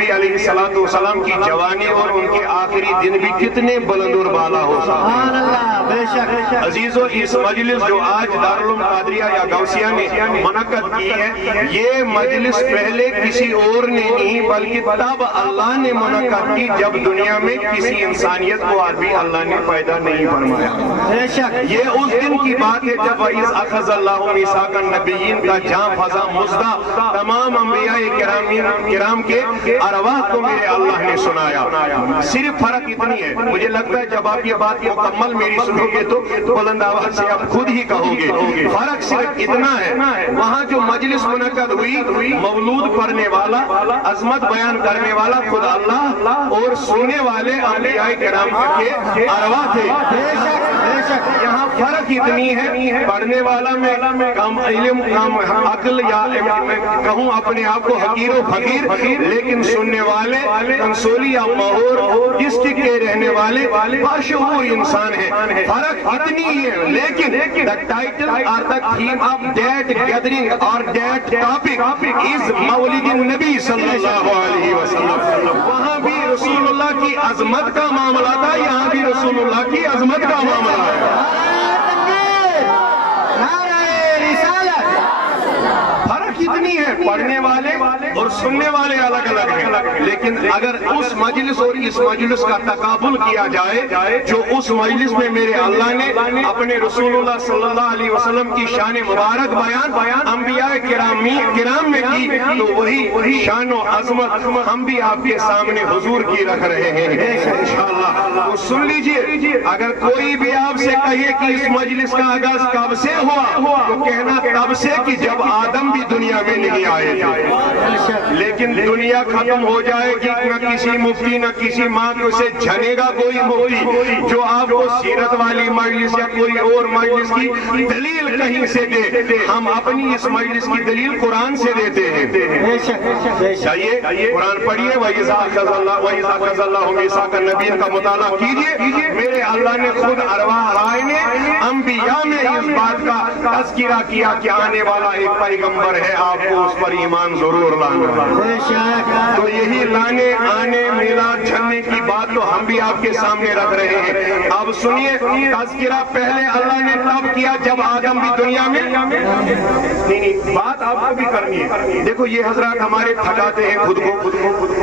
نبی علیہ الصلوۃ والسلام کی جوانی اور ان کے آخری دن بھی کتنے بلند اور بالا ہو سکتے ہیں۔ عزیزو، اس مجلس جو آج دارالعلوم قادریہ یا غوثیہ نے منعقد کی ہے، یہ مجلس پہلے کسی اور نے نہیں بلکہ تب اللہ نے منعقد کی جب دنیا میں کسی انسانیت کو بھی اللہ نے پیدا نہیں فرمایا۔ یہ اس دن کی بات ہے جب وَإِذْ أَخَذَ اللَّهُ مِيثَاقَ النَّبِيِّينَ کا جاں فضا مزدہ تمام انبیاء کرام کے ارواح کو میرے اللہ نے سنایا۔ صرف فرق اتنی ہے، مجھے لگتا ہے جب آپ یہ بات مکمل میری سنو گے تو بلند آواز سے آپ خود ہی کہو گے۔ فرق صرف اتنا ہے، وہاں جو مجلس منعقد ہوئی مولود پڑھنے والا، عظمت بیان کرنے والا خود اللہ اور سننے والے انبیاء کرام کے ارواح تھے۔ یہاں فرق اتنی ہے، پڑھنے والا میں کم علم کم عقل یا کہوں اپنے آپ کو حقیر و فقیر، لیکن سننے والے کنسولی یا ماہور ڈسٹرکٹ کے رہنے والے باشعور انسان ہیں۔ فرق اتنی ہی ہے، لیکن the title or the theme of that gathering or that topic is مولد النبی صلی اللہ علیہ وسلم۔ وہاں بھی رسول اللہ کی عظمت کا معاملہ تھا، یہاں بھی رسول اللہ کی عظمت کا معاملہ ہے۔ اتنی ہے، پڑھنے والے اور سننے والے الگ الگ ہیں، لیکن اگر اس مجلس اور اس مجلس کا تقابل کیا جائے جو اس مجلس میں میرے اللہ نے اپنے رسول اللہ صلی اللہ علیہ وسلم کی شان مبارک بیان انبیاء کرام میں کی، تو وہی شان و عظمت ہم بھی آپ کے سامنے حضور کی رکھ رہے ہیں انشاءاللہ۔ تو سن لیجئے، اگر کوئی بھی آپ سے کہے کہ اس مجلس کا آغاز کب سے ہوا تو کہنا تب سے کہ جب آدم بھی دنیا میں نہیں آئے تھے، لیکن دنیا ختم ہو جائے گی، نہ کسی مفتی نہ کسی ماں کو سے جھنے گا کوئی مفتی جو آپ کو سیرت والی مجلس یا کوئی اور مجلس کی دلیل کہیں سے دے۔ ہم اپنی اس مجلس کی دلیل قرآن سے دیتے ہیں۔ چاہیے قرآن پڑھیے، وَإِذَا أَخَذَ اللَّهُ مِيثَاقَ النَّبِيِّينَ کا مطالعہ کیجئے۔ میرے اللہ نے خود ارواح رائے نے انبیاء میں اس بات کا تذکرہ کیا کہ آنے والا ایک پیغمبر ہے، آپ کو اس پر ایمان ضرور لانا ہے۔ تو یہی لانے آنے میلاد جھلنے کی بات تو ہم بھی آپ کے سامنے رکھ رہے ہیں۔ اب سنیے، تذکرہ پہلے اللہ نے تب کیا جب آدم بھی دنیا میں نہیں، بات آپ کو بھی کرنی ہے۔ دیکھو یہ حضرات ہمارے تھکاتے ہیں خود کو،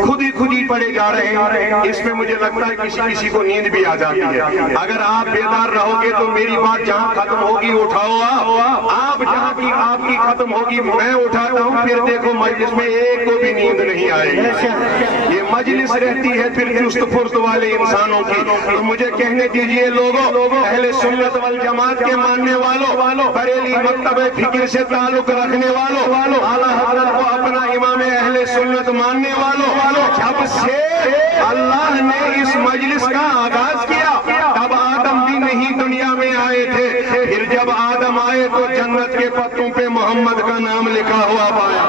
خود ہی پڑے جا رہے ہیں، اس میں مجھے لگتا ہے کسی کو نیند بھی آ جاتی ہے۔ اگر آپ بیدار رہو گے تو میری بات جہاں ختم ہوگی اٹھاؤ آپ جہاں کی آپ کی ختم ہوگی میں اٹھاتا ہوں، پھر دیکھو مجلس میں ایک کو بھی نیند نہیں آئے گی۔ یہ مجلس رہتی ہے پھر چست پھرت والے انسانوں کی۔ تو مجھے کہنے دیجئے لوگوں، اہل سنت والجماعت کے ماننے والوں، بریلی مکتب فکر سے تعلق رکھنے والوں، اعلیٰ حضرت کو اپنا امام اہل سنت ماننے والوں، جب سے اللہ نے اس مجلس کا آغاز کیا تب آدم بھی نہیں دنیا میں آئے تھے، پھر جب آدم آئے تو جنت کے پتوں پہ محمد کا نام لکھا ہوا پایا۔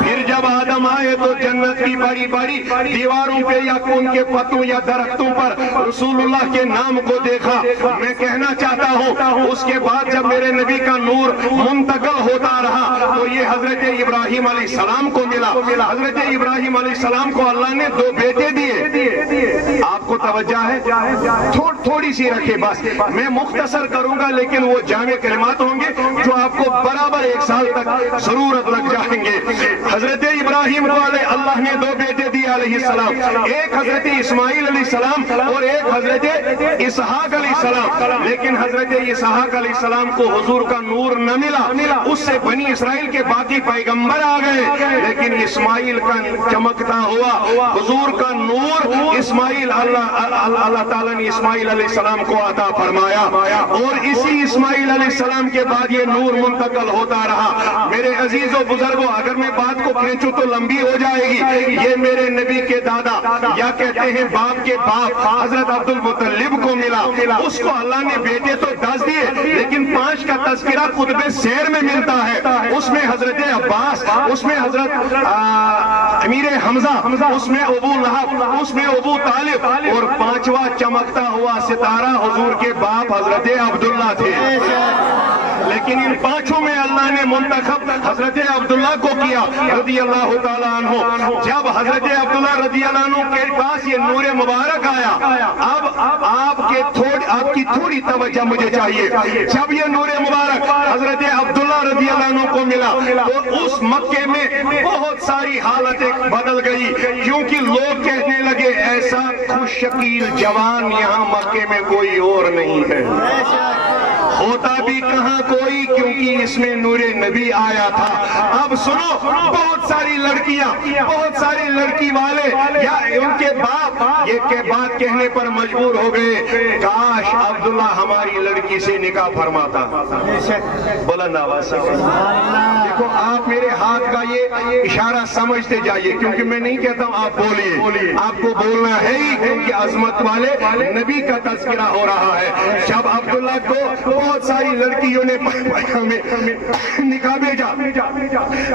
پھر جب آدم آئے تو جنت کی بڑی بڑی دیواروں پہ یا ان کے پتوں یا درختوں پر رسول اللہ کے نام کو دیکھا۔ میں کہنا چاہتا ہوں اس کے بعد جب میرے نبی کا نور منتقل ہوتا رہا تو یہ حضرت ابراہیم علیہ السلام کو ملا۔ حضرت ابراہیم علیہ السلام کو اللہ نے 2 بیٹے دیے۔ آپ کو توجہ ہے؟ تھوڑی سی رکھے بس، میں مختصر کروں گا لیکن وہ جامع کلمات ہوں گے جو آپ کو برابر 1 سال تک ضرورت لگ جائیں گے۔ حضرت ابراہیم کو اللہ نے 2 بیٹے دیے علیہ السلام، ایک حضرت اسماعیل علیہ السلام اور ایک حضرت اسحاق علیہ السلام۔ لیکن حضرت اسحاق علیہ السلام کو حضور کا نور نہ ملا، اس سے بنی اسرائیل کے باقی پیغمبر آ گئے، لیکن اسماعیل کا چمکتا ہوا حضور کا نور اسماعیل اللہ تعالیٰ نے اسماعیل علیہ السلام کو عطا فرمایا، اور اسی اسماعیل علیہ السلام کے بعد یہ نور منتقل ہوتا رہا۔ میرے عزیز و بزرگوں، اگر میں بات کو کھینچوں تو لمبی ہو جائے گی۔ یہ میرے نبی کے دادا یا کہتے ہیں باپ کے باپ حضرت عبد المطلب کو ملا، اس کو اللہ نے بیٹے تو 10 دیے لیکن 5 کا تذکرہ قطب سیر میں ملتا ہے۔ اس میں حضرت عباس، اس میں حضرت امیر حمزہ، اس میں ابو لہب، اس میں ابو طالب، اور 5واں چمکتا ہوا ستارہ حضور کے باپ حضرت عبداللہ تھے۔ لیکن ان پانچوں میں اللہ نے منتخب حضرت عبداللہ کو کیا رضی اللہ تعالیٰ عنہ. جب حضرت عبداللہ رضی اللہ عنہ کے پاس یہ نور مبارک آیا، اب آپ کی تھوڑی توجہ مجھے چاہیے. جب یہ نور مبارک حضرت عبداللہ رضی اللہ عنہ کو ملا تو اس مکے میں بہت ساری حالتیں بدل گئی، کیونکہ لوگ کہنے لگے ایسا خوش شکیل جوان یہاں مکے میں کوئی اور نہیں ہے. ہوتا بھی کہاں کوئی، کیونکہ اس میں نور نبی آیا تھا. اب سنو، بہت ساری لڑکیاں، بہت ساری لڑکی والے یا ان کے باپ یہ بات کہنے پر مجبور ہو گئے، کاش عبداللہ ہماری لڑکی سے نکاح فرماتا. بلند آواز سے دیکھو، آپ میرے ہاتھ کا یہ اشارہ سمجھتے جائیے، کیونکہ میں نہیں کہتا ہوں آپ بولیے، آپ کو بولنا ہے ہی، کیونکہ عظمت والے نبی کا تذکرہ ہو رہا ہے. جب عبداللہ کو بہت ساری لڑکیوں نے نکاح بھیجا،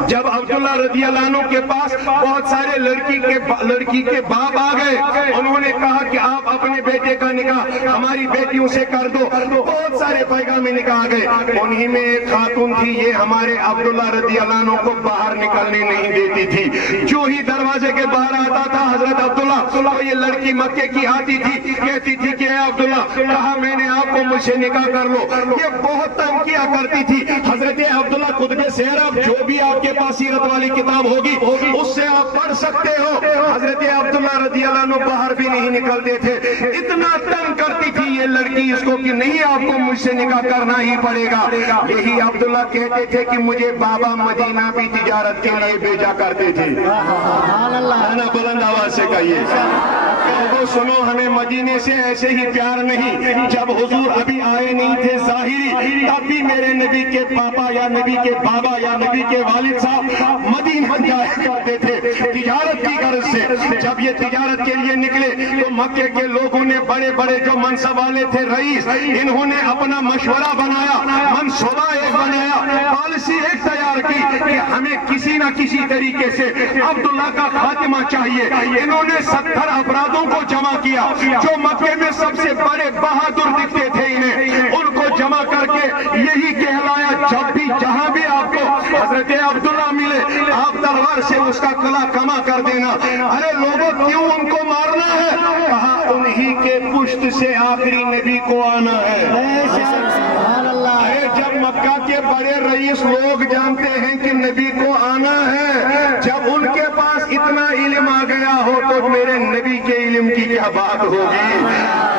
جب عبداللہ رضی اللہ عنہ کے پاس بہت سارے لڑکی کے باپ آ گئے، انہوں نے کہا کہ آپ اپنے بیٹے کا نکاح ہماری بیٹیوں سے کر دو. بہت سارے پیغام نکاح آ گئے، انہی میں ایک خاتون تھی، یہ ہمارے عبداللہ رضی اللہ عنہ کو باہر نکلنے نہیں دیتی تھی. جو ہی دروازے کے باہر آتا تھا حضرت عبداللہ، یہ لڑکی مکے کی آتی تھی، کہتی تھی کہ اے عبداللہ، کہا میں نے آپ کو مجھ سے نکاح کر لو. یہ بہت تنگ کیا کرتی تھی. حضرت عبداللہ قطب سیرہ، جو بھی آپ کے پاس سیرت والی کتاب ہوگی اس سے آپ پڑھ سکتے ہو، حضرت عبداللہ رضی اللہ عنہ باہر بھی نہیں نکلتے تھے. اتنا تنگ کرتی تھی یہ لڑکی اس کو کہ نہیں، آپ کو مجھ سے نکاح کرنا ہی پڑے گا. یہی عبداللہ کہتے تھے کہ مجھے بابا مدینہ بھی تجارت کے لیے بھیجا کرتے تھے. بلند آواز سے کہیے، سنو، ہمیں مدینے سے ایسے ہی پیار نہیں. جب حضور ابھی آئے نہیں تھے ظاہری، تب بھی میرے نبی کے پاپا یا نبی کے بابا یا نبی کے والد صاحب مدینہ جایا کرتے تھے تجارت کی غرض سے. جب یہ تجارت کے لیے نکلے تو مکے کے لوگوں نے، بڑے بڑے جو منصب والے تھے، رئیس، انہوں نے اپنا مشورہ بنایا، منصوبہ ایک بنایا، پالیسی ایک تیار کی کہ ہمیں کسی نہ کسی طریقے سے عبداللہ کا خاتمہ چاہیے. انہوں نے 70 افرادوں کو جمع کیا جو مکے میں سب سے بڑے بہادر دکھتے تھے. ان کو جمع کر کے یہی کہلایا، جب بھی جہاں بھی آپ کو حضرت عبداللہ ملے، آپ تلوار سے اس کا گلا کما کر دینا. ارے لوگوں، کیوں ان کو مارنا ہے؟ کہا انہی کے پشت سے آخری نبی کو آنا ہے. جب مکہ کے بڑے رئیس لوگ جانتے ہیں کہ نبی کو آنا ہے، جب ان کے پاس اتنا علم آ گیا ہو تو میرے نبی کے علم کی کیا بات ہوگی؟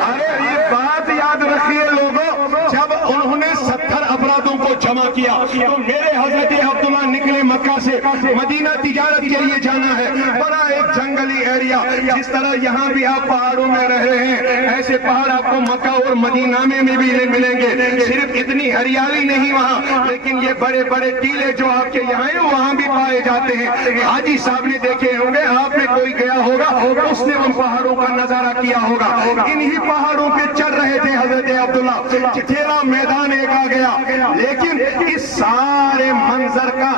ارے یہ بات یاد رکھیے لوگوں، جب انہوں نے 70 افرادوں کو جمع کیا تو میرے حضرت عبداللہ نکلے مکہ سے، مدینہ تجارت کے لیے جانا ہے. بڑا ایک جنگلی ایریا، جس طرح یہاں بھی آپ پہاڑوں میں رہ رہے ہیں، ایسے پہاڑ آپ کو مکہ اور مدینہ میں بھی ملیں گے. صرف اتنی ہریالی نہیں وہاں، لیکن یہ بڑے بڑے ٹیلے جو آپ کے یہاں ہیں وہاں بھی پائے جاتے ہیں. حاجی صاحب نے دیکھے ہوں گے، آپ میں کوئی گیا ہوگا، اس نے ان پہاڑوں کا نظارہ کیا ہوگا. انہی پہاڑوں پہ چل رہے تھے حضرت عبداللہ. چٹھیرا میدان ایک آ گیا، لیکن اس سارے منظر کا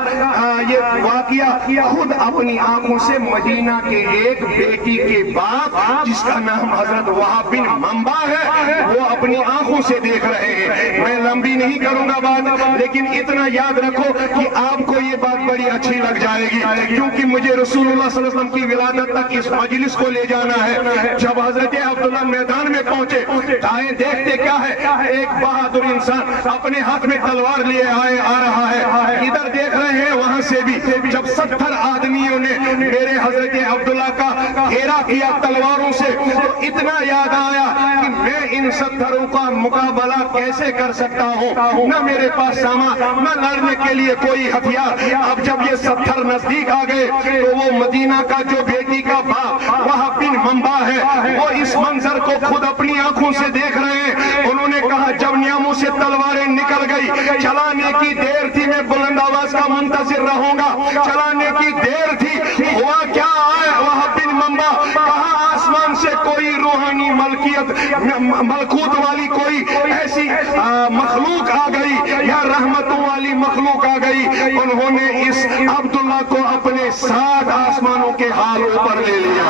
یہ واقعہ خود اپنی آنکھوں سے مدینہ کے ایک بیٹی کے باپ، جس کا نام حضرت وہاب بن منبع ہے، وہ اپنی آنکھوں سے دیکھ رہے ہیں. میں لمبی نہیں کروں گا بات، لیکن اتنا یاد رکھو کہ آپ کو یہ بات بڑی اچھی لگ جائے گی، کیونکہ مجھے رسول اللہ صلی اللہ علیہ وسلم کی ولادت تک اس مجلس کو لے جانا ہے. جب حضرت عبداللہ میدان میں پہنچے، دائیں دیکھتے کیا ہے؟ ایک بہادر انسان اپنے ہاتھ میں تلوار لیے آ رہا ہے. ادھر دیکھ رہے ہیں، وہاں سے بھی. جب 70 آدمیوں نے میرے حضرت عبداللہ کا گھیرا کیا تلواروں سے، تو اتنا یاد آیا کہ میں ان 70 کا مقابلہ کیسے کر سکتا ہوں؟ نہ میرے پاس سامان، نہ لڑنے کے لیے کوئی ہتھیار. اب جب یہ 70 نزدیک آ گئے تو وہ مدینہ کا جو بیٹی کا باپ وہاب بن منبع ہے، وہ اس منظر کو خود اپنی آنکھوں سے دیکھ رہے ہیں. انہوں نے کہا، جب نیاموں سے تلواریں نکل گئی، چلانے کی دیر تھی، میں بلند آواز کا منتظر رہوں گا، چلانے کی دیر تھی. ہوا کیا ہے؟ وہاب بن منبع کہا، آسمان سے کوئی روحانی ملکوت والی کوئی ایسی مخلوق آ گئی یا رحمتوں والی مخلوق آ گئی. انہوں نے اس عبداللہ کو اپنے ساتھ آسمانوں کے حالوں پر لے لیا.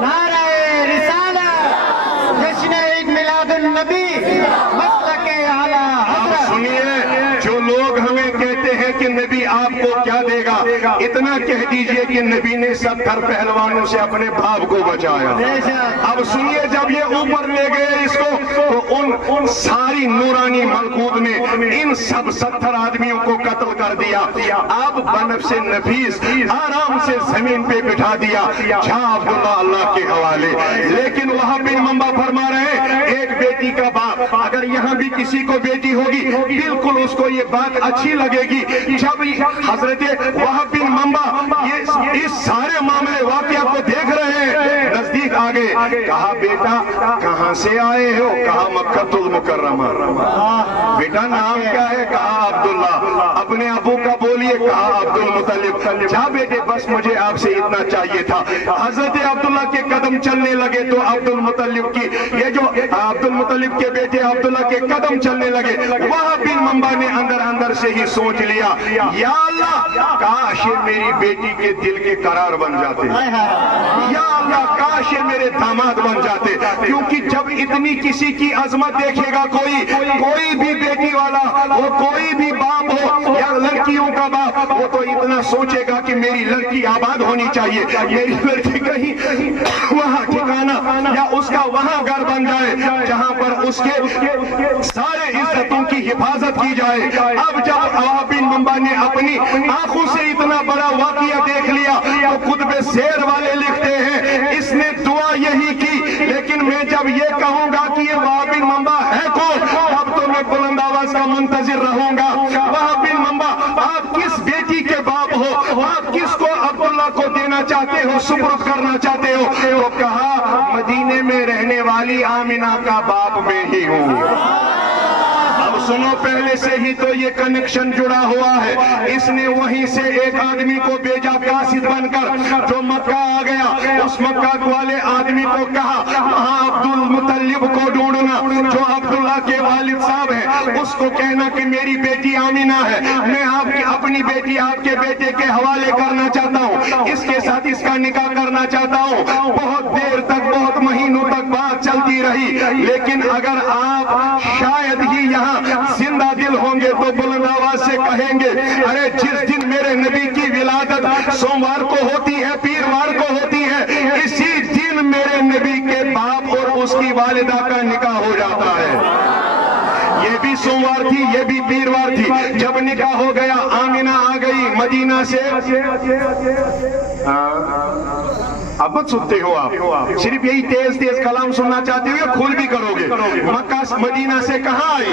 نعرہ رسالت، جشن عید میلاد النبی، مسلک اعلیٰ. اتنا کہہ دیجئے کہ نبی نے 70 پہلوانوں سے اپنے باپ کو بچایا۔ اب سنیے، جب یہ اوپر لے گئے اس کو تو ان ساری نورانی ملکوت نے ان سب 70 آدمیوں کو قتل کر دیا۔ اب بنفس نفیس آرام سے زمین پہ بٹھا دیا، جا عبداللہ اللہ کے حوالے۔ لیکن وہاں بن منبع فرما رہے ہیں ایک بیٹی کا باپ، اگر یہاں بھی کسی کو بیٹی ہوگی بالکل اس کو یہ بات اچھی لگے گی۔ جب حضرت وہب بن منبع اس سارے معاملے واقعہ کو دیکھ رہے ہیں، نزدیک آگے، کہا بیٹا کہاں سے آئے ہو؟ کہا مکہ المکرمہ۔ بیٹا نام کیا ہے؟ کہا عبداللہ۔ اپنے ابو کا بولیے؟ کہا عبد المطلب۔ جا بیٹے بس مجھے آپ سے اتنا چاہیے تھا۔ حضرت عبداللہ کے قدم چلنے لگے تو عبد المطلب کی یہ جو عبد المطلب کے بیٹے عبداللہ کے قدم چلنے لگے، وہاں بن منبع نے اندر اندر سے ہی سوچ لیا، یا اللہ کاش یہ میری بیٹی کے دل کے قرار بن جاتے، یا اللہ کاش یہ میرے داماد بن جاتے۔ کیونکہ جب اتنی کسی کی عظمت دیکھے گا کوئی بھی بیٹی والا، وہ کوئی بھی باپ ہو یا لڑکیوں کا باپ، وہ تو اتنا سوچے گا کہ میری لڑکی آباد ہونی چاہیے، میری لڑکی کہیں وہاں ٹھکانا یا اس کا وہاں گھر بن جائے جہاں پر اس کے سارے عزتوں کی حفاظت کی جائے۔ اب جب وہب بن منبع نے اپنی آنکھوں سے اتنا بڑا واقعہ دیکھ لیا تو کتب سیر والے لکھتے ہیں اس نے دعا یہی کی، لیکن میں جب یہ کہوں گا کہ یہ وہب بن منبع ہے کون، اب تو میں بلند آواز کا منتظر رہوں گا۔ وہب بن منبع آپ کس بیٹی کے باپ ہو؟ آپ کس کو عبداللہ کو دینا چاہتے ہو، سپرد کرنا چاہتے ہو؟ تو کہا مدینے میں رہنے والی آمنہ کا باپ میں ہی ہوں۔ اب سنو، پہلے سے ہی تو یہ کنیکشن جڑا ہوا ہے۔ اس نے وہیں سے ایک آدمی کو بھیجا قاصد بن کر جو مکہ آ گیا، اس مکہ والے آدمی کو کہا وہاں عبد المطلب کو ڈھونڈنا جو عبداللہ کے والد صاحب ہیں، اس کو کہنا کہ میری بیٹی آمنہ ہے، میں آپ کی اپنی بیٹی آپ کے بیٹے کے حوالے کرنا چاہتا ہوں، اس کے ساتھ اس کا نکاح کرنا چاہتا ہوں۔ بہت دیر تک، بہت مہینوں تک بات چلتی رہی، لیکن اگر آپ شاید ہی یہاں زندہ دل ہوں گے تو بلند آواز سے کہیں گے، ارے جس دن میرے نبی کی ولادت سوموار کو ہوتی ہے، پیروار کو ہوتی ہے، اسی دن میرے نبی کے باپ اور اس کی والدہ کا نکاح ہو جاتا ہے۔ یہ بھی سوموار تھی، یہ بھی پیروار تھی۔ جب نکاح ہو گیا، آمنہ آ گئی مدینہ سے۔ اب مت سنتے ہو آپ، صرف یہی تیز تیز کلام سننا چاہتے ہو یا کھول بھی کرو گے؟ مکہ مدینہ سے کہاں آئی؟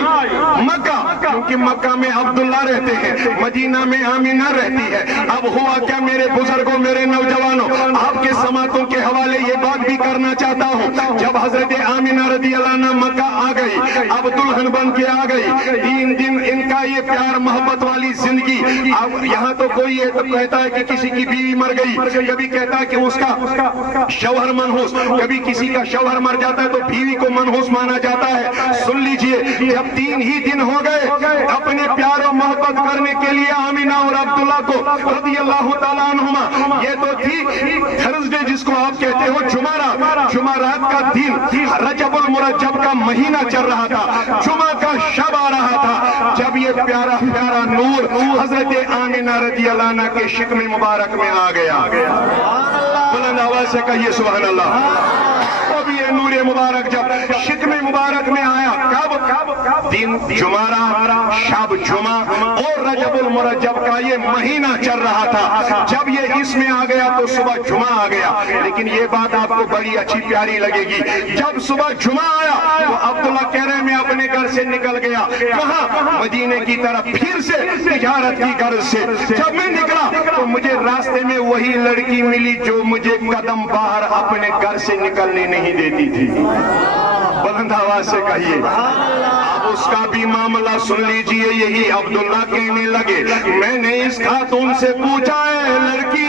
مکہ، کیونکہ مکہ میں عبداللہ رہتے ہیں، مدینہ میں آمنہ رہتی ہے۔ اب ہوا کیا میرے بزرگوں، میرے نوجوانوں، آپ کے سماعتوں کے حوالے یہ بات بھی کرنا چاہتا ہوں۔ جب حضرت آمنہ رضی اللہ عنہ مکہ آ گئی، اب دلہن بن کے آ گئی، 3 دن ان کا یہ پیار محبت والی زندگی۔ اب یہاں تو کوئی یہ کہتا ہے کہ کسی کی بیوی مر گئی، کبھی کہتا ہے کہ اس کا شوہر منحوس، کبھی کسی کا شوہر مر جاتا ہے تو بیوی کو منحوس مانا جاتا ہے۔ سن لیجئے، جب 3 ہی دن ہو گئے اپنے پیار و محبت کرنے کے لیے آمنہ اور عبداللہ کو رضی اللہ تعالیٰ عنہما، یہ تو تھی تھرسڈے جس کو آپ کہتے ہو جمعرات کا دن، رجب المرجب کا مہینہ چل رہا تھا، جمعہ کا شب آ رہا تھا، جب یہ پیارا پیارا نور حضرت آمنہ رضی اللہ عنہ کے شکم مبارک میں آ گیا۔ بلند آواز سے کہیے سبحان اللہ۔ اب یہ نور مبارک جب شکم مبارک میں آیا، کب دن جمعہ، شب جمعہ اور رجب المرجب کا یہ مہینہ چل رہا تھا۔ جب یہ اس میں آ گیا تو صبح جمعہ آ گیا، لیکن یہ بات آپ کو بڑی اچھی پیاری لگے گی۔ جب صبح جمعہ آیا تو عبداللہ کہہ رہے میں اپنے گھر سے نکل گیا، کہاں؟ مدینے کی طرف، پھر سے تجارت کی غرض سے۔ جب میں نکلا تو مجھے راستے میں وہی لڑکی ملی جو مجھے قدم باہر اپنے گھر سے نکلنے نہیں دیتی تھی۔ بلند آواز سے کہیے۔ اب اس کا بھی معاملہ سن لیجئے، یہی عبداللہ کہنے لگے، میں نے اس خاتون سے پوچھا ہے لڑکی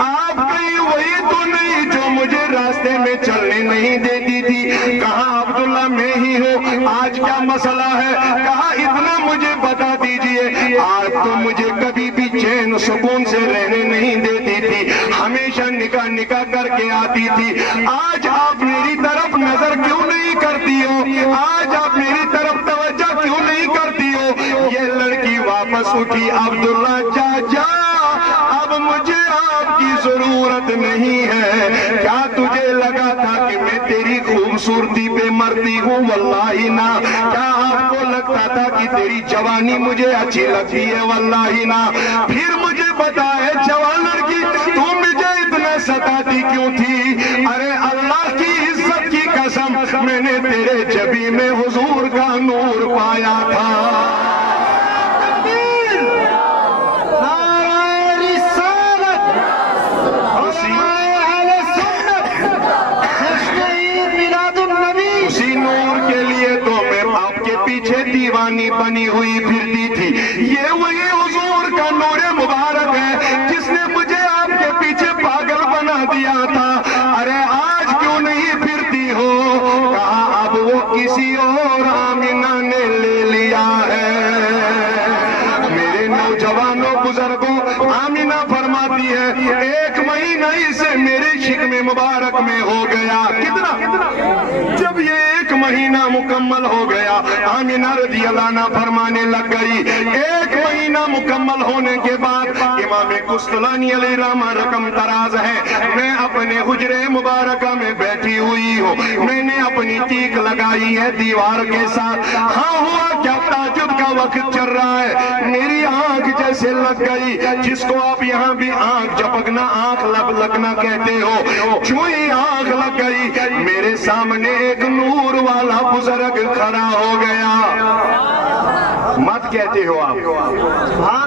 آپ کہیں وہی تو نہیں جو مجھے راستے میں چلنے نہیں دیتی تھی؟ کہا عبداللہ میں ہی ہوں، آج کیا مسئلہ ہے؟ کہا اتنا مجھے بتا دیجئے، آپ تو مجھے کبھی بھی چین سکون سے رہنے نہیں دیتی تھی، ہمیشہ نکاح کر کے آتی تھی، آج آپ میری طرف نظر کیوں نہیں کرتی ہو؟ آج آپ میری طرف توجہ کیوں نہیں کرتی ہو؟ یہ لڑکی واپس اٹھی، عبداللہ جا اب مجھے ضرورت نہیں ہے. کیا تجھے لگا تھا کہ میں تیری خوبصورتی پہ مرتی ہوں؟ واللہ نہ. کیا آپ کو لگتا تھا کہ تیری جوانی مجھے اچھی لگتی ہے؟ واللہ نہ. پھر مجھے بتا ہے جوان لڑکی تو مجھے اتنا ستاتی کیوں تھی؟ ارے اللہ کی عزت کی قسم میں نے تیرے جبی میں حضور کا نور پایا تھا. اسی نور کے لیے تو میں آپ کے پیچھے دیوانی بنی ہوئی پھرتی تھی. یہ وہی حضور کا نور مبارک ہے جس نے مجھے آپ کے پیچھے پاگل بنا دیا تھا. ارے آج کیوں نہیں پھرتی ہو؟ کہا اب وہ کسی اور آمینہ نے لے لیا ہے. میرے نوجوانوں بزرگوں آمینہ فرماتی ہے 1 مہینہ اسے میرے شکم مبارک میں ہو گیا. کتنا؟ جب یہ 1 مہینہ مکمل ہو گیا آمینہ رضی اللہ عنہ فرمانے لگ گئی. 1 مہینہ مکمل ہونے کے بعد امام قسطلانی علیہ رحمہ رقم تراز ہے. میں اپنے حجرے مبارکہ میں بیٹھی ہوئی ہوں. میں نے اپنی تیک لگائی ہے دیوار کے ساتھ. ہاں ہوا کیا تہجد کا وقت چل رہا ہے. میری آنکھ جیسے لگ گئی جس کو آپ یہاں بھی آنکھ جھپکنا آنکھ لگنا کہتے ہو. چوئی آنکھ لگ گئی. میرے سامنے ایک نور والا بزرگ کھڑا ہو گیا. مت کہتے ہو آپ.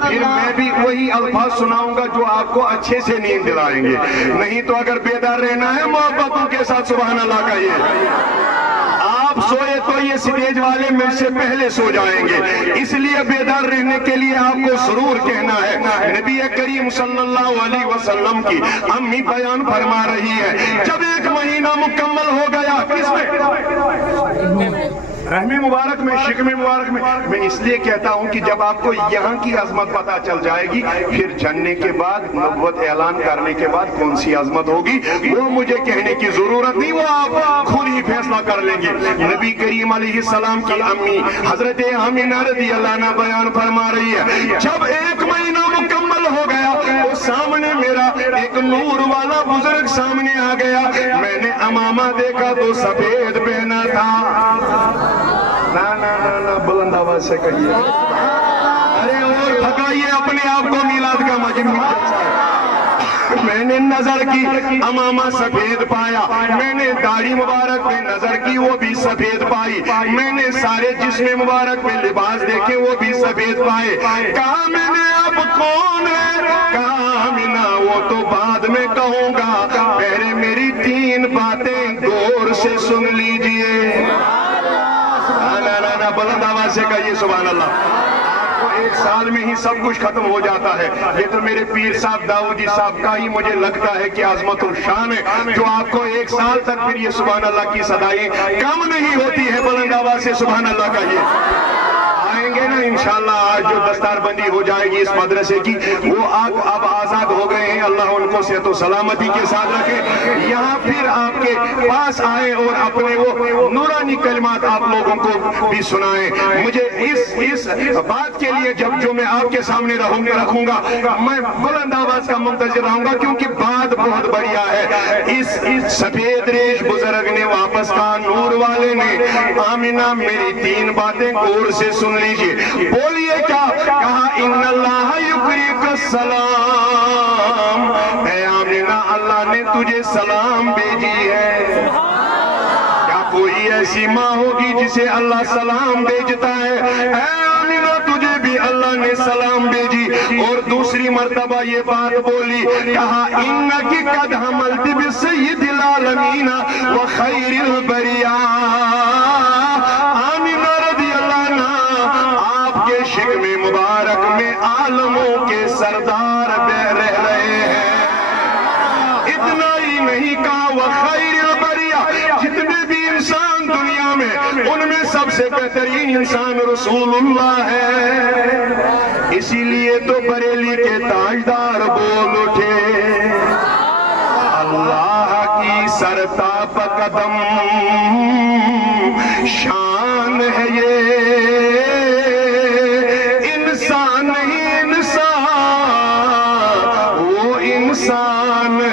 پھر میں بھی وہی الفاظ سناؤں گا جو آپ کو اچھے سے نیند دلائیں گے. نہیں تو اگر بیدار رہنا ہے محبتوں کے ساتھ سبحان اللہ کہیے. آپ سوئے تو یہ سٹیج والے مجھ سے پہلے سو جائیں گے. اس لیے بیدار رہنے کے لیے آپ کو ضرور کہنا ہے. نبی کریم صلی اللہ علیہ وسلم کی امی بیان فرما رہی ہے جب 1 مہینہ مکمل ہو گیا کس میں؟ رحم مبارک میں شکم مبارک میں اس لیے کہتا ہوں کہ جب آپ کو یہاں کی عظمت پتا چل جائے گی پھر جننے کے بعد نبوت اعلان کرنے کے بعد کون سی عظمت ہوگی وہ مجھے کہنے کی ضرورت نہیں. وہ آپ خود ہی فیصلہ کر لیں گے. نبی کریم علیہ السلام کی امی حضرت آمینہ رضی اللہ عنہ بیان فرما رہی ہے جب 1 مہینہ مکمل ہو گیا وہ سامنے میرا ایک نور والا بزرگ سامنے آ گیا. میں نے امامہ دیکھا تو سفید پہنا تھا. نا بلند آواز سے کہیے. ارے اور تھکائیے اپنے آپ کو میلاد کا مجمع. میں نے نظر کی امامہ سفید پایا. میں نے داڑھی مبارک میں نظر کی وہ بھی سفید پائی. میں نے سارے جسم مبارک میں لباس دیکھے وہ بھی سفید پائے. کہا میں نے اب کون ہے؟ کہا آمینہ وہ تو بعد میں کہوں گا پہلے میری 3 باتیں غور سے سن لیجئے. بلند آواز سے کہیے سبحان اللہ. آپ کو 1 سال میں ہی سب کچھ ختم ہو جاتا ہے. یہ تو میرے پیر صاحب داؤدی صاحب کا ہی مجھے لگتا ہے کہ عظمت الشان ہے جو آپ کو 1 سال تک پھر یہ سبحان اللہ کی صدائیں کم نہیں ہوتی ہے. بلند آواز سے سبحان اللہ کہیے. آئیں گے نا انشاءاللہ. آج جو دستار بندی ہو جائے گی اس مدرسے کی وہ اب آزاد ہو گئے ہیں. اللہ ان کو صحت و سلامتی کے ساتھ رکھے. یہاں پھر آپ کے پاس آئے اور اپنے وہ نورانی کلمات آپ لوگوں کو بھی سنائیں. مجھے اس بات کے لیے جو میں آپ کے سامنے رکھوں گا میں بلند آواز کا منتظر رہوں گا کیونکہ بات بہت بڑھیا ہے. اس سفید ریش بزرگ نے واپس کہا نور والے نے آمینہ میری 3 باتیں غور سے سن لیجئے. بولیے کیا؟ کہا ان اللہ یقریک السلام. اے آمینہ اللہ نے تجھے سلام بھیجی ہے. کیا کوئی ایسی ماں ہوگی جسے اللہ سلام بھیجتا ہے؟ اے آمینہ تجھے بھی اللہ نے سلام بھیجی. اور دوسری مرتبہ یہ بات بولی. کہا انکی قد حملت بسید العالمین وخیر البریہ. آمینہ رضی اللہ عنہ آپ کے شکم مبارک میں عالموں کے سردار رہ رہے ہیں. اتنا ہی نہیں کہا وخیر البریہ. جتنے بھی انسان دنیا میں ان میں سب سے بہترین انسان رسول اللہ ہے. اسی لیے تو بریلی کے تاجدار بول اٹھے اللہ کی سرتاب قدم شان ہے یہ. انسان نہیں انسان وہ انسان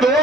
2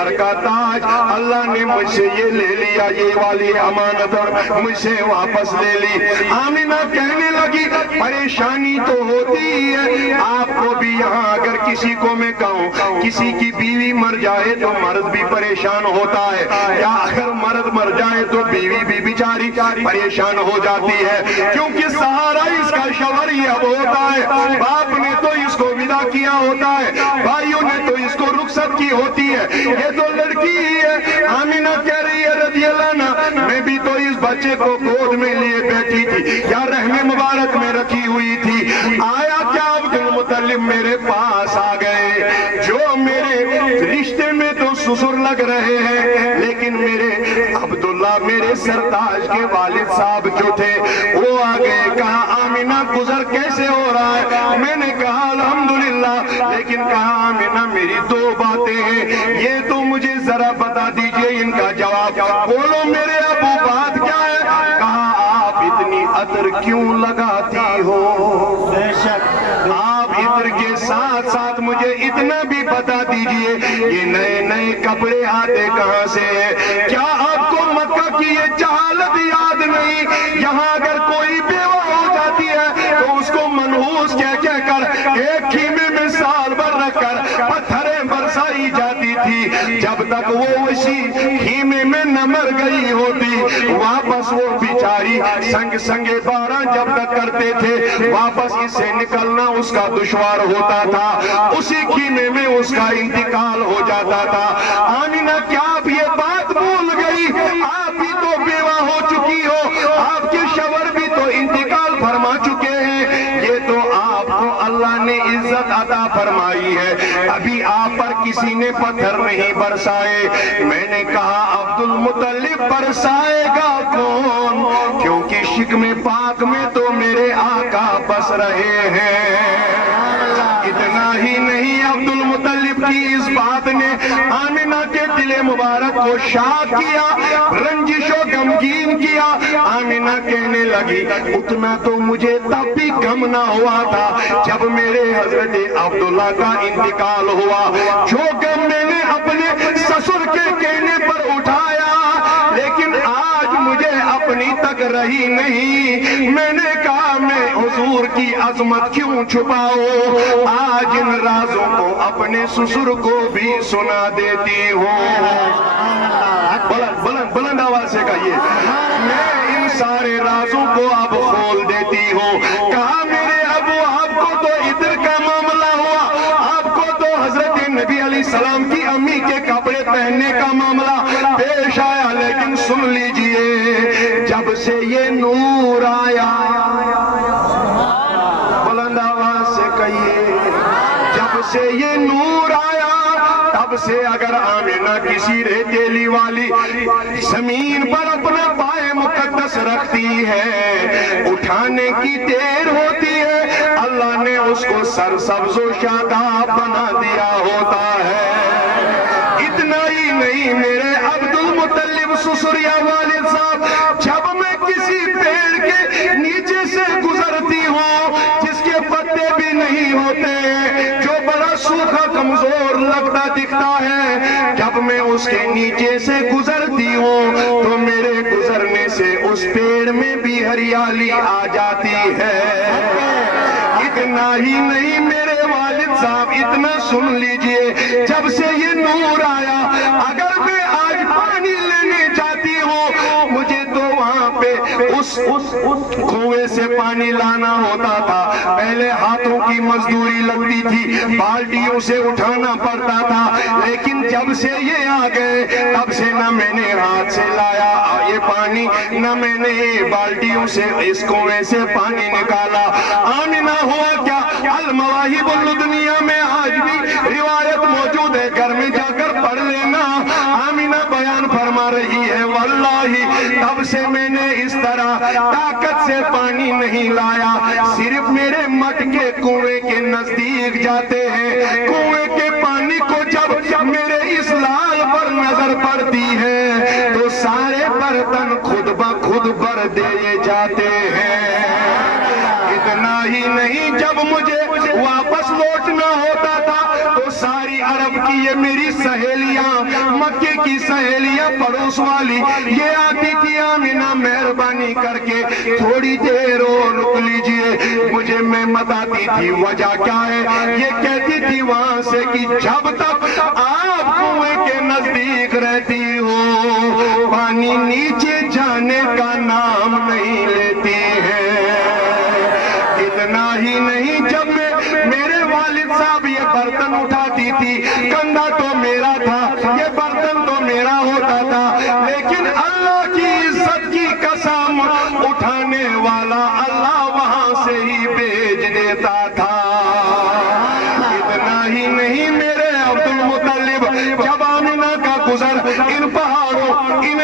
سر کا تاج اللہ نے مجھ سے یہ لے لیا، یہ والی امانت مجھ سے واپس لے لی۔ آمینہ کہنے لگی پریشانی تو ہوتی ہے آپ کو بھی یہاں، اگر کسی کو میں کہوں کسی کی بیوی مر جائے تو مرد بھی پریشان ہوتا ہے، یا اگر مرد مر جائے تو بیوی بھی بیچاری پریشان ہو جاتی ہے، کیونکہ سہارا اس کا شوہر ہی اب ہوتا ہے، باپ نے تو اس کو ودا کیا ہوتا ہے، بھائیوں نے تو اس کو رخصت کی ہوتی ہے، یہ تو لڑکی ہی ہے۔ آمینہ کہہ رہی ہے رضی اللہ عنہ میں بھی تو اس بچے کو گود میں لیے بیٹھی تھی یا رحم مبارک میں رکھی ہوئی تھی، آیا کیا عبد المطلب میرے پاس آ گئے، جو میرے رشتے میں تو سسر لگ رہے ہیں لیکن میرے عبداللہ میرے سرتاج کے والد صاحب جو تھے وہ آ گئے، کہا آمینہ گزر کیسے ہو رہا ہے؟ میں نے کہا الحمدللہ، لیکن کہا آمینہ میری دو باتیں ہیں، یہ تو مجھے ذرا بتا دیجئے ان کا جواب، بولو میرے ابو بات کیا ہے؟ کہا آپ اتنی عطر کیوں لگاتی ہو؟ بے شک آپ عطر کے ساتھ ساتھ مجھے اتنا بھی بتا دیجئے یہ نئے نئے کپڑے آتے کہاں سے ہیں؟ کیا آپ کو مکہ کی یہ جہالت یاد نہیں؟ یہاں اگر کوئی بیوہ ہو جاتی ہے تو اس کو منحوس کہہ کر ایک خیمے میں سال بھر رکھ کر پتھریں برسائی جاتی تھی، جب تک وہ اسی خیمے میں نہ مر گئی ہوتی واپس وہ بیچاری سنگے بارہ جب تک کرتے تھے واپس اس سے نکلنا اس کا دشوار ہوتا تھا، اسی خیمے میں اس کا انتقال ہو جاتا تھا۔ آمینہ کیا آپ یہ بات بھول گئی؟ آپ بھی تو بیوہ ہو چکی ہو، آپ کے شوہر بھی تو انتقال فرما چکے ہیں، یہ تو آپ کو اللہ نے عزت عطا فرمائی ہے، ابھی آپ پر کسی نے پتھر نہیں برسائے۔ میں نے کہا عبد المطلب برسائے گا کون؟ کیونکہ شکم پاک میں تو میرے آقا بس رہے ہیں۔ اتنا ہی نہیں عبد المطلب کی اس بات نے آمینہ کے دل مبارک کو شاد کیا، رنجش و غمگین کیا۔ آمینہ کہنے لگی اتنا تو مجھے تب بھی غم نہ ہوا تھا جب میرے حضرت عبداللہ کا انتقال ہوا، جو غم میں نے اپنے سسر کے کہنے پر اٹھایا، لیکن آج مجھے اپنی تک رہی نہیں۔ میں نے کہا میں حضور کی عظمت کیوں چھپاؤں، آج ان رازوں کو اپنے سسر کو بھی سنا دیتی ہوں۔ بلند آواز سے کہیے میں ان سارے رازوں کو اب کھول دیتی ہوں۔ کہا میرے ابو آپ کو تو عطر کا معاملہ ہوا، آپ کو تو حضرت نبی علیہ السلام کی امی کے کپڑے پہننے کا معاملہ پیش آیا، لیکن سن لیجئے جب سے یہ نور آیا، بلند آواز سے کہیے جب سے یہ نور آیا، تب سے اگر آمینہ کسی ریتیلی والی زمین پر اپنا پائے مقدس رکھتی ہے، اٹھانے کی دیر ہوتی ہے، اللہ نے اس کو سرسبز و شاداب بنا دیا ہوتا ہے۔ اتنا ہی نہیں میرے عبد المطلب سسر یا والد صاحب، جب میں کسی پیڑ کے نیچے سے گزرتی ہوں جس کے پتے بھی نہیں ہوتے، جو بڑا سوکھا کمزور لگتا دکھتا ہے، جب میں اس کے نیچے سے گزرتی ہوں تو میرے گزرنے سے اس پیڑ میں بھی ہریالی آ جاتی ہے۔ اتنا ہی نہیں میرے والد صاحب، اتنا سن لیجئے جب سے یہ نور آیا، اگر میں آج پانی لینے جاتی ہوں مجھے تو وہاں پہ اس کنویں سے پانی لانا ہوتا تھا، پہلے ہاتھوں کی مزدوری لگتی تھی، بالٹیوں سے اٹھانا پڑتا تھا، لیکن جب سے یہ آ گئے تب سے نہ میں نے ہاتھ سے لایا یہ پانی، نہ میں نے بالٹیوں سے اس کنویں سے پانی نکالا۔ آمینہ ہوا کیا؟ المواہب الدنیا میں آج بھی روایت موجود ہے، گھر میں جا کر پڑھ لینا، آمینہ بیان فرما رہی ہے واللہ تب سے میں نے اس طرح طاقت سے پانی نہیں لایا، صرف میرے مٹ کے کنویں کے نزدیک جاتے ہیں، کنویں کے پانی کو جب میرے اس لال پر نظر پڑتی ہے تو سارے برتن خود بخود بھر دیے جاتے ہیں۔ اتنا ہی نہیں جب مجھے واپس لوٹنا ہوتا تھا تو ساری ساری عرب کی یہ میری سہیلیاں، مکے کی سہیلیاں پڑوس والی، یہ آتی تھی آمینہ مہربانی کر کے تھوڑی دیر اور رک لیجئے مجھے، میں بتاتی تھی وجہ کیا ہے، یہ کہتی تھی وہاں سے کہ جب تک آپ کنویں کے نزدیک رہتی ہو پانی نیچے جانے کا نام نہیں لیتی ہے۔ اتنا ہی نہیں، جب میرے والد صاحب یہ برتن اٹھاتی تھی، کندھا تو میرا تھا، یہ برتن تو میرا ہوتا تھا، لیکن اللہ کی عزت کی قسم اٹھانے والا اللہ وہاں سے ہی بھیج دیتا تھا۔ اتنا ہی نہیں، میرے عبد المطلب جب آمینہ کا گزر ان پہاڑوں، ان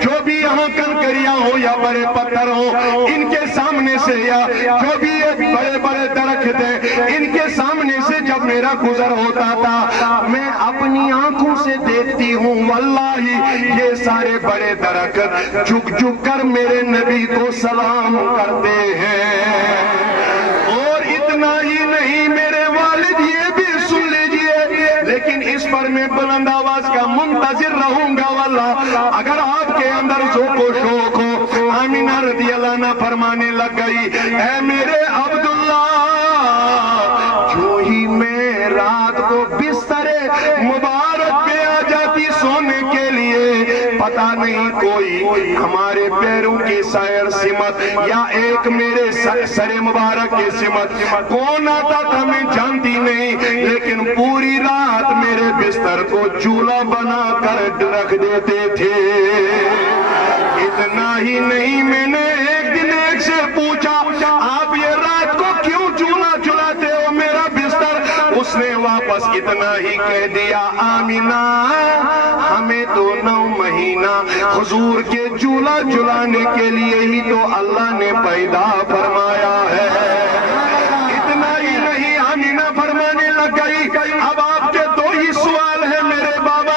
جو بھی یہاں کنکریاں ہو یا بڑے پتھر ہو، ان کے سامنے سے یا جو بھی بڑے بڑے درخت ہیں ان کے سامنے سے جب میرا گزر ہوتا تھا، میں اپنی آنکھوں سے دیکھتی ہوں واللہ یہ سارے بڑے درخت جھک جھک کر میرے نبی کو سلام کرتے ہیں۔ اور اتنا ہی نہیں، میرے والد یہ بھی سن لیجئے، لیکن اس پر میں بلند آواز کا منتظر رہوں گا واللہ اگر آپ کے اندر ذوق و شوق ہو۔ آمینہ رضی اللہ عنہ فرمانے لگ گئی، اے میرے عبداللہ، جو ہی میں رات کو بستر مبارک پہ آ جاتی سونے کے لیے، پتہ نہیں کوئی ہمارے پیروں کی سیر سمت یا ایک میرے سر مبارک کی سمت کون آتا تھا میں جانتی نہیں، لیکن پوری رات میرے بستر کو چولہا بنا کر رکھ دیتے تھے۔ اتنا ہی نہیں، میں نے ایک دن ایک سے پوچھا آپ یہ رات کو کیوں چولہا چلاتے ہو میرا بستر؟ اس نے واپس اتنا ہی کہہ دیا، آمینہ ہمیں تو 9 مہینہ حضور کے چولہا جلانے کے لیے ہی تو اللہ نے پیدا فرمایا ہے۔ اتنا ہی نہیں، آمینہ فرمانے لگ گئی، اب آپ کے 2 ہی سوال ہیں میرے بابا۔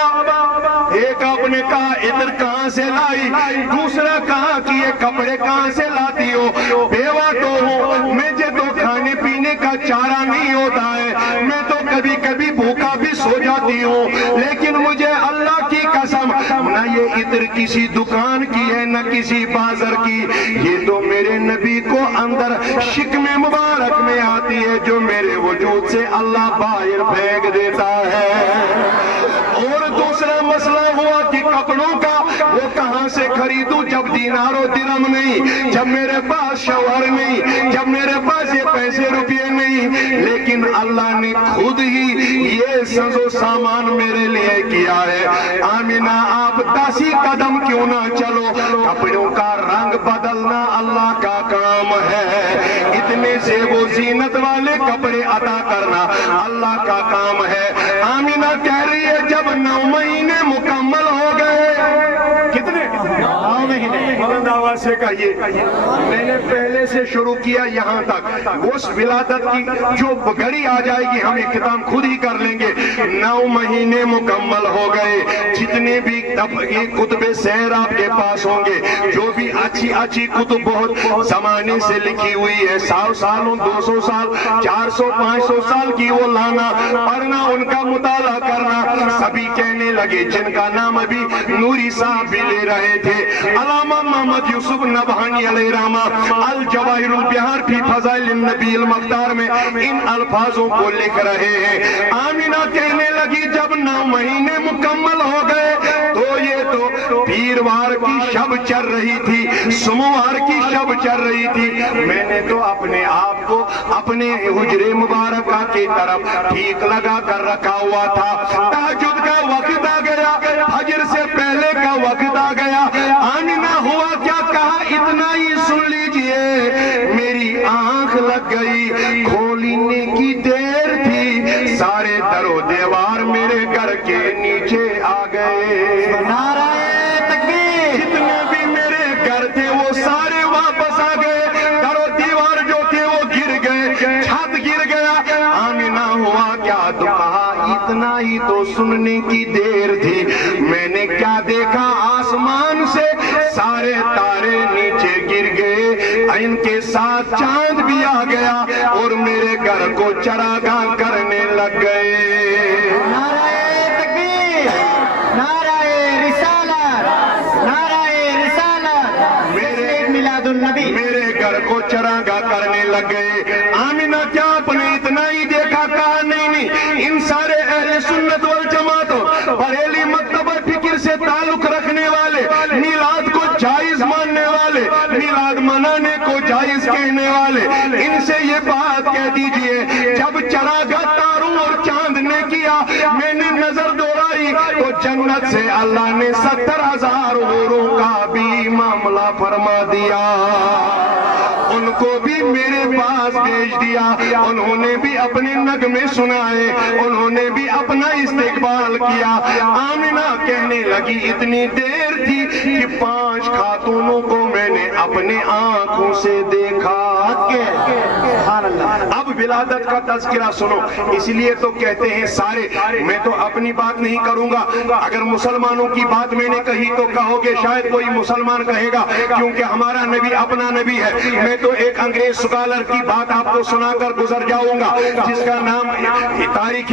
ایک آپ نے کہا ادھر کہاں سے لائی، دوسرا کہا کہ یہ کپڑے کہاں سے لاتی ہو؟ بیوہ تو ہوں، مجھے تو کھانے پینے کا چارہ نہیں ہوتا ہے، میں تو کبھی کبھی بھوکا بھی سو جاتی ہوں، لیکن مجھے اللہ کی قسم نہ یہ عطر کسی دکان کی ہے نہ کسی بازار کی، یہ تو میرے نبی کو اندر شکم مبارک میں آتی ہے جو میرے وجود سے اللہ باہر پھینک دیتا ہے۔ اور دوسرا مسئلہ ہوا کہ کپڑوں کا وہ کہاں سے خریدوں جب دینار و درہم نہیں، جب میرے پاس شوہر نہیں، جب میرے پاس یہ پیسے روپے نہیں، لیکن اللہ نے خود ہی یہ ساز و سامان میرے لیے کیا ہے۔ آمینہ آپ 10 قدم کیوں نہ چلو، کپڑوں کا رنگ بدلنا اللہ کا کام ہے، اتنے سے وہ زینت والے کپڑے عطا کرنا اللہ کا کام ہے۔ آمینہ کہہ رہی ہے جب 9 مہینے مکمل ہو گئے، کتنے 9 مہینے، بلند آواز سے کہیے، میں نے پہلے سے شروع کیا یہاں تک، اس ولادت کی جو گھڑی آ جائے گی ہم اختتام خود ہی کر لیں گے۔ 9 مہینے مکمل ہو گئے، جتنے بھی کتب سیر آپ کے پاس ہوں گے، جو بھی اچھی اچھی کتب بہت زمانے سے لکھی ہوئی ہے، 100 سالوں 200 سال 400 500 سال کی وہ لانا پڑھنا ان کا مطالعہ کرنا، سبھی کہنے لگے جن کا نام ابھی نوری صاحب بھی لے رہے تھے، علامہ محمد یوسف نبہانی علیہ رحمہ الجواہر البحار فی فضائل النبی المختار میں ان الفاظوں کو لکھ رہے ہیں۔ آمینہ کہنے لگی جب 9 مہینے مکمل ہو گئے تو یہ تو پیروار کی شب چل رہی تھی، سموار کی شب چل رہی تھی، میں نے تو اپنے آپ کو اپنے حجرے مبارکہ کی طرف ٹھیک لگا کر رکھا ہوا تھا، تہجد کا وقت آ گیا، فجر سے پہلے کا وقت آ گیا۔ آمینہ ہوا کیا، کہا اتنا ہی سن لیجئے، میری آنکھ لگ گئی، کھولنے کی دیر تھی، سارے در و دیوار میرے گھر کے نیچے آ گئے، نعرہ تکبیر، جتنے بھی میرے گھر تھے وہ سارے واپس آ گئے، در و دیوار جو تھے وہ گر گئے، چھت گر گیا۔ آمینہ ہوا کیا، تو کہا اتنا ہی تو سننے کی دیر تھی، میں نے کیا دیکھا، آسمان سے سارے تارے نیچے گر گئے، ان کے ساتھ چاند بھی آ گیا اور میرے گھر کو چراگاہ کرنے لگ گئے۔ بھاگ گئے. آمینہ کیا آپ نے اتنا ہی دیکھا؟ کہا نہیں. ان سارے اہل سنت والجماعت بریلی مکتبہ فکر سے تعلق رکھنے والے، میلاد کو جائز ماننے والے، میلاد منانے کو جائز کہنے والے، ان سے یہ بات کہہ دیجئے جب چراغاں تاروں اور چاند نے کیا میں نے نظر دوڑائی تو جنت سے اللہ نے 70,000 حوروں کا بھی معاملہ فرما دیا. ان کو بھی میرے پاس بھیج دیا، انہوں نے بھی اپنے نغمے سنائے، انہوں نے بھی اپنا استقبال کیا. آمینہ کہنے لگی اتنی دیر تھی کہ 5 خاتونوں کو میں نے اپنے آنکھوں سے دیکھا. اب ولادت کا تذکرہ سنو. اس لیے تو کہتے ہیں سارے، میں تو اپنی بات نہیں کروں گا، اگر مسلمانوں کی بات میں نے کہی تو کہو گے شاید کوئی مسلمان کہے گا کیونکہ ہمارا نبی اپنا نبی ہے. میں تو ایک انگریز سکالر کی بات آپ کو سنا کر گزر جاؤں گا جس کا نام تاریخ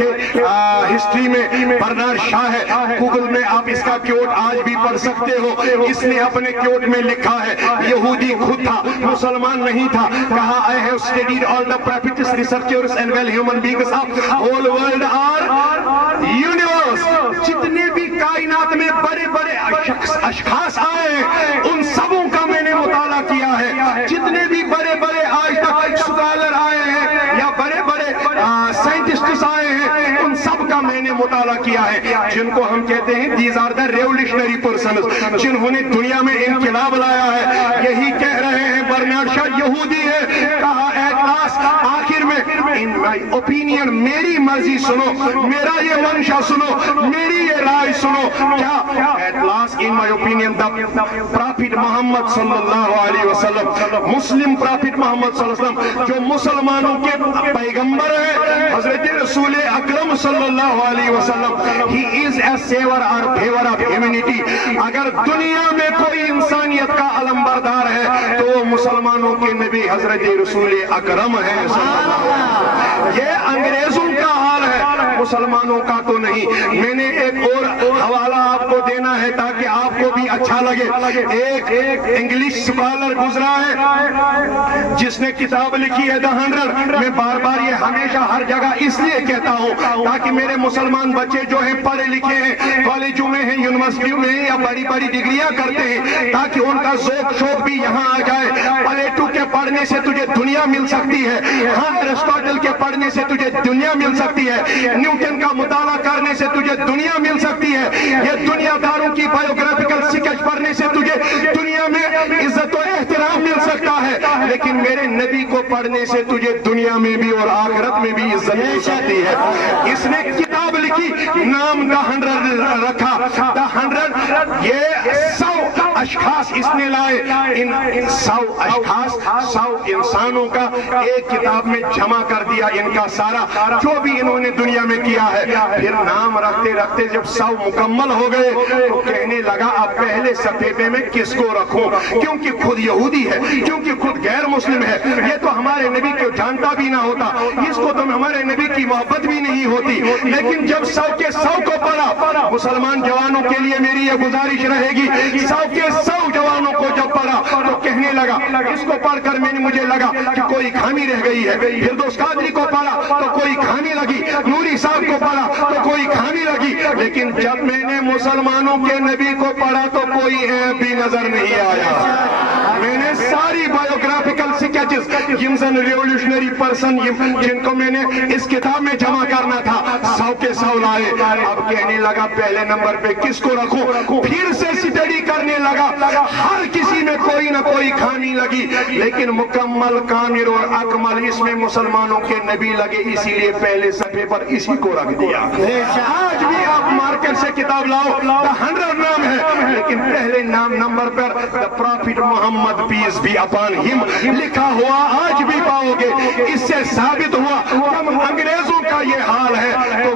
ہسٹری میں برنارڈ شاہ ہے. گوگل میں آپ اس کا کیوٹ آج بھی پڑھ سکتے ہو. اس نے اپنے کیوٹ میں لکھا ہے، یہودی خود تھا، مسلمان نہیں تھا. کہا I have studied all the prophets, researchers and well human beings of whole world are universe. جتنے بھی کائنات میں بڑے بڑے اشخاص آئے ان سبوں کا میں نے مطالعہ کیا ہے. جتنے بھی بڑے بڑے آج تک سکالر آئے ہیں یا بڑے بڑے سائنٹسٹس آئے ہیں ان سب کا میں نے مطالعہ کیا ہے. جن کو ہم کہتے ہیں these are the revolutionary persons، جنہوں نے دنیا میں انقلاب لایا ہے. یہی کہہ رہے ہیں برنارڈ شاہ یہودی ہے. کہا ایٹ لاسٹ آخر میں in my opinion میری مرضی سنو، میرا یہ منشا سنو، میری یہ رائے سنو. کیا at last in my opinion the prophet Muhammad صلی اللہ علیہ وسلم، مسلم prophet محمد صلی اللہ علیہ وسلم جو مسلمانوں کے پیغمبر ہیں، حضرت رسول اکرم صلی اللہ علیہ وسلم he is a saver or favor of humanity. اگر دنیا میں کوئی انسانیت کا علم بردار ہے تو وہ مسلمانوں کے نبی حضرت رسول اکرم ہے. یہ انگریزوں کا حال ہے، مسلمانوں کا تو نہیں. میں نے ایک اور حوالہ آپ کو دینا ہے تاکہ آپ کو بھی اچھا لگے. ایک انگلش سکالر گزرا ہے جس نے کتاب لکھی ہے The 100. میں بار بار یہ ہمیشہ ہر جگہ اس لیے کہتا ہوں تاکہ میرے مسلمان بچے جو ہیں پڑھے لکھے ہیں، کالجوں میں ہیں، یونیورسٹیوں میں ہیں یا بڑی بڑی ڈگریاں کرتے ہیں، تاکہ ان کا ذوق شوق بھی یہاں آ جائے. پلیٹو کے پڑھنے سے تجھے دنیا مل سکتی ہے، ہاں ایرسٹوٹل کے پڑھنے سے تجھے دنیا مل سکتی ہے، نیوٹن کا مطالعہ کرنے سے تجھے دنیا مل سکتی ہے، یہ دنیا داروں کی بایوگرافیکل سکیچ پڑھنے سے تجھے دنیا میں عزت و احترام مل سکتا ہے، لیکن میرے نبی کو پڑھنے سے تجھے دنیا میں بھی اور آخرت میں بھی عزت مل سکتی ہے. اس نے کتاب لکھی، نام The 100 رکھا. The 100 یہ 100 اشخاص اس نے لائے. ان 100 اشخاص 100 انسانوں کا ایک کتاب میں جمع کر دیا، ان کا سارا جو بھی انہوں نے دنیا میں کیا ہے. پھر نام رکھتے رکھتے جب 100 مکمل ہو گئے تو کہنے لگا اب پہلے صفحے میں کس کو رکھوں، کیونکہ خود یہودی ہے، کیونکہ خود غیر مسلم ہے، یہ تو ہمارے نبی کو جانتا بھی نہ ہوتا، اس کو تو ہمارے نبی کی محبت بھی نہیں ہوتی. لیکن جب 100 کے 100 کو پڑھا، مسلمان جوانوں کے لیے میری یہ گزارش رہے گی، 100 کے 100 جوانوں کو جب پڑھا تو کہنے لگا اس کو پڑھ کر مجھے لگا کہ کوئی خامی رہ گئی ہے. فردوس قادری کو پڑھا تو کوئی خامی لگی، نوری صاحب کو پڑھا تو کوئی خامی لگی، لیکن جب میں نے مسلمانوں کے نبی کو پڑھا تو کوئی عیب بھی نظر نہیں آیا. میں نے ساری بایوگرافیکل سکیچز زن ریولوشنری پرسن جن کو میں نے اس کتاب میں جمع کرنا تھا 100 کے 100 لائے. اب کہنے لگا پہلے نمبر پہ کس کو رکھوں. پھر سے اسٹڈی کرنے لگا، ہر کسی میں کوئی نہ کوئی خامی لگی، لیکن مکمل کامل اور اکمل اس میں مسلمانوں کے نبی لگے، اسی لیے پہلے صفحے پر اسی کو رکھ دیا. آج بھی آپ مارکیٹ سے کتاب لاؤ The 100 نام ہے، لیکن پہلے نمبر پر The Prophet محمد پیس بھی اپان ہم لکھا ہوا آج بھی پاؤ گے. اس سے ثابت ہوا جب انگریزوں کا یہ حال ہے تو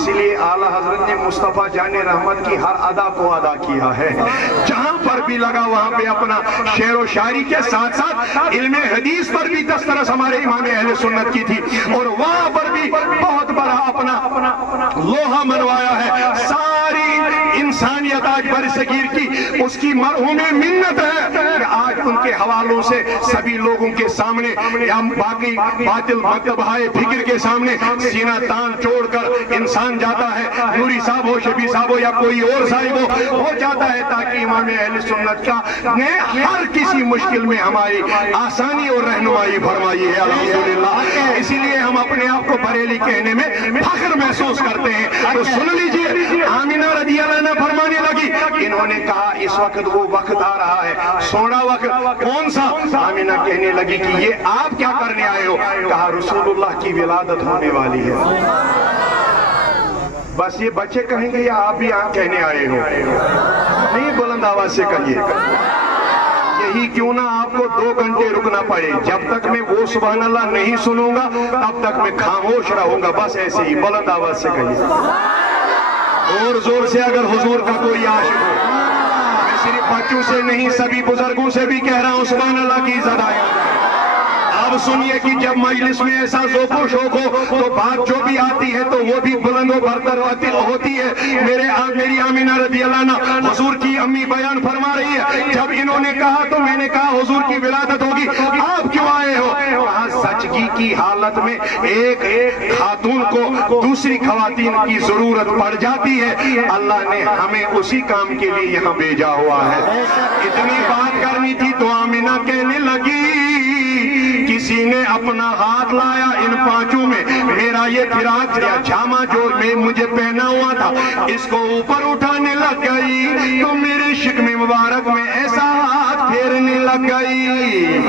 اسی لیے اعلیٰ حضرت نے مصطفیٰ جان رحمت کی ہر ادا کو ادا کیا ہے. جہاں پر بھی لگا وہاں پہ اپنا شعر و شاعری کے ساتھ ساتھ علم حدیث پر بھی دسترس ہمارے امام اہل سنت کی تھی, اور وہاں پر بھی بہت بڑا اپنا لوہا منوایا ہے. ساری انسانیت آج برصغیر کی اس کی مرہوم منت ہے کہ آج ان کے حوالوں سے سبھی لوگوں کے سامنے یا باقی باطل مکتبہائے فکر کے سامنے سینہ تان چھوڑ کر انسان جاتا ہے. نوری صاحب ہو, شبی صاحب ہو یا کوئی اور صاحب ہو جاتا ہے, تاکہ امام اہل سنت کا نے ہر کسی مشکل میں ہماری آسانی اور رہنمائی فرمائی ہے الحمدللہ. اسی لیے ہم اپنے آپ کو بریلی کہنے میں فخر محسوس کرتے ہیں. تو سن لیجئے, آمینہ رضی اللہ عنہا فرمانے لگی, انہوں نے کہا اس وقت وہ وقت آ رہا ہے. سونا وقت کون سا؟ آمینہ کہنے لگی کہ یہ آپ کیا کرنے آئے ہو؟ کہا رسول اللہ کی ولادت ہونے والی ہے. بس یہ بچے کہیں گے یا آپ بھی آپ کہنے آئے ہو؟ نہیں, بلند آواز سے کہیے. یہی کیوں نہ آپ کو 2 گھنٹے رکنا پڑے, جب تک میں وہ سبحان اللہ نہیں سنوں گا تب تک میں خاموش رہوں گا. بس ایسے ہی بلند آواز سے کہیے, اور زور سے اگر حضور کا کوئی عاشق ہو. میں صرف بچوں سے نہیں, سبھی بزرگوں سے بھی کہہ رہا ہوں سبحان اللہ کی عزت آئے. اب سنیے کہ جب مجلس میں ایسا ذوق و شوق ہو تو بات جو بھی آتی ہے تو وہ بھی بلند و برتر ہوتی ہے. میری آمینہ رضی اللہ عنہا حضور کی امی بیان فرما رہی ہے, جب انہوں نے کہا تو میں نے کہا حضور کی ولادت ہوگی, آپ کیوں آئے ہو؟ کہا سچگی کی حالت میں ایک خاتون کو دوسری خواتین کی ضرورت پڑ جاتی ہے. اللہ نے ہمیں اسی کام کے لیے یہاں بھیجا ہوا ہے. اتنی بات کرنی تھی تو آمینہ کہنے لگی, کسی نے اپنا ہاتھ لایا ان پانچوں میں, میرا یہ فراق یا جامہ جو میں مجھے پہنا ہوا تھا اس کو اوپر اٹھانے لگ گئی تو میرے شکم مبارک میں ایسا ہاتھ پھیرنے لگ گئی.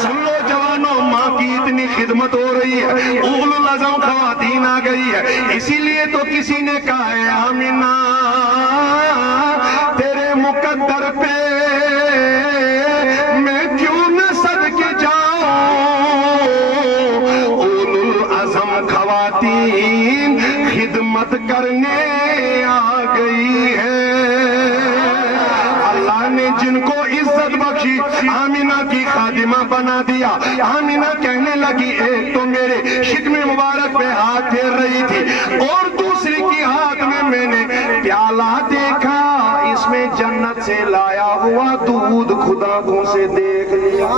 سن لو جوانوں, ماں کی اتنی خدمت ہو رہی ہے, اولو العزم خواتین آ گئی ہے. اسی لیے تو کسی نے کہا ہے آمینہ تیرے مقدر پہ میں کیوں نہ صدقے خواتین خدمت کرنے آ گئی ہے. اللہ نے جن کو عزت بخشی آمینہ کی خادمہ بنا دیا. آمینہ کہنے لگی, ایک تو میرے شکم مبارک پہ ہاتھ پھیر رہی تھی اور دوسری کی ہاتھ میں نے پیالہ دیکھا, اس میں جنت سے لایا ہوا دودھ خدا کو سے دیکھ لیا.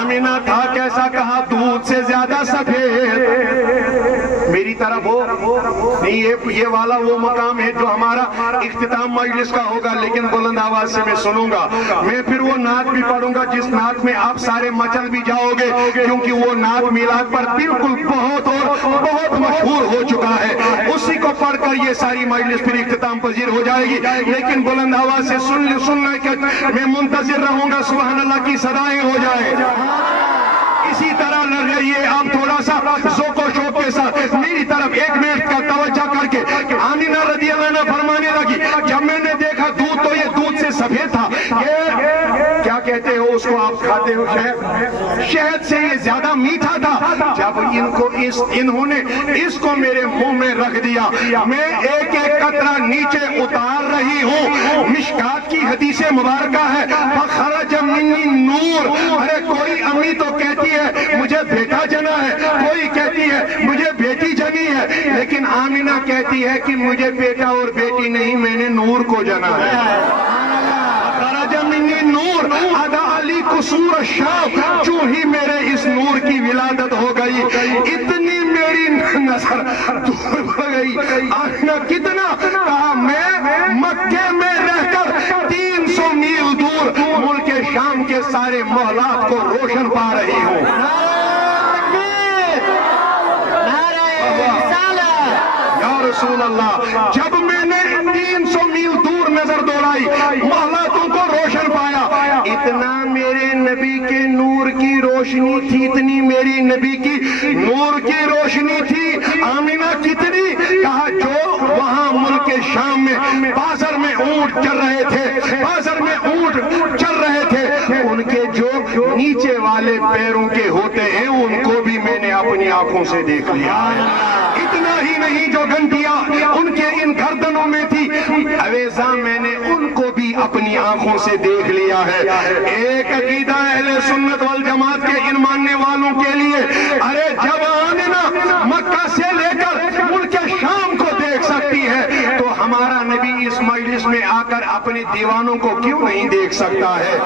آمینہ تھا کیسا؟ کہا دودھ سے زیادہ سفید. میری طرف ہو نہیں, یہ والا وہ مقام ہے جو ہمارا اختتام مجلس کا ہوگا, لیکن بلند آواز سے میں سنوں گا. میں پھر وہ نعت بھی پڑھوں گا جس نعت میں آپ سارے مچل بھی جاؤ گے, کیونکہ وہ نعت میلاد پر بالکل بہت مشہور ہو چکا ہے. اسی کو پڑھ کر یہ ساری مجلس پھر اختتام پذیر ہو جائے گی. لیکن بلند آواز سے سننا کہ میں منتظر رہوں گا سبحان اللہ کی صدائیں ہو جائے. اسی طرح لڑ رہیے آپ تھوڑا سا ذوق و شوق کے ساتھ میری طرف 1 منٹ کا توجہ کر کے. آمینہ رضی اللہ عنہا فرمانے لگی, جب میں نے دیکھا دودھ تو یہ دودھ سے سفید تھا. کیا کہتے ہو اس کو آپ کھاتے ہو؟ شہد سے یہ زیادہ میٹھا تھا. جب انہوں نے اس کو میرے منہ میں رکھ دیا, میں ایک ایک قطرہ نیچے اتار رہی ہوں. مشکات کی حدیث مبارکہ ہے, فخرج منی نور. ارے کوئی امی تو کہتی ہے مجھے بیٹا جنا ہے, کوئی کہتی ہے مجھے بیٹی جنی ہے, لیکن آمینہ کہتی ہے کہ مجھے بیٹا اور بیٹی نہیں, میں نے نور کو جنا ہے. خرج منی نور ادا علی قصور الشام. جو ہی میرے اس نور کی ولادت ہو گئی, اتنی میری نظر دور ہو گئی. آمینہ کتنا؟ کہا میں مکے میں رہ کر 300 میل دور ملک شام کے سارے محلات کو روشن پا رہی ہوں. یا رسول اللہ, جب میں نے 300 میل دور نظر دوڑائی, محلاتوں کو روشن پایا, اتنا میرے نبی کے نور کی روشنی تھی, اتنی میری نبی کی نور کی روشنی تھی. آمینہ کتنی؟ کہا جو وہاں ملک شام میں بازار میں اونٹ چل رہے تھے, بازار میں اونٹ چل رہے تھے, ان کے جو نیچے والے پیروں کے ہوتے ہیں ان کو بھی میں نے اپنی آنکھوں سے دیکھ لیا ہے. اتنا ہی نہیں جو گھنٹیاں ان کے ان گردنوں میں تھی اویزاں میں نے ان کو بھی اپنی آنکھوں سے دیکھ لیا ہے. ایک عقیدہ اہل سنت والجماعت کے ان ماننے والوں کے لیے ارے جب آمنہ مکہ سے لے کر ملک شام کو دیکھ سکتی ہے تو ہمارا نبی اس مجلس میں آ کر اپنے دیوانوں کو کیوں نہیں دیکھ سکتا ہے؟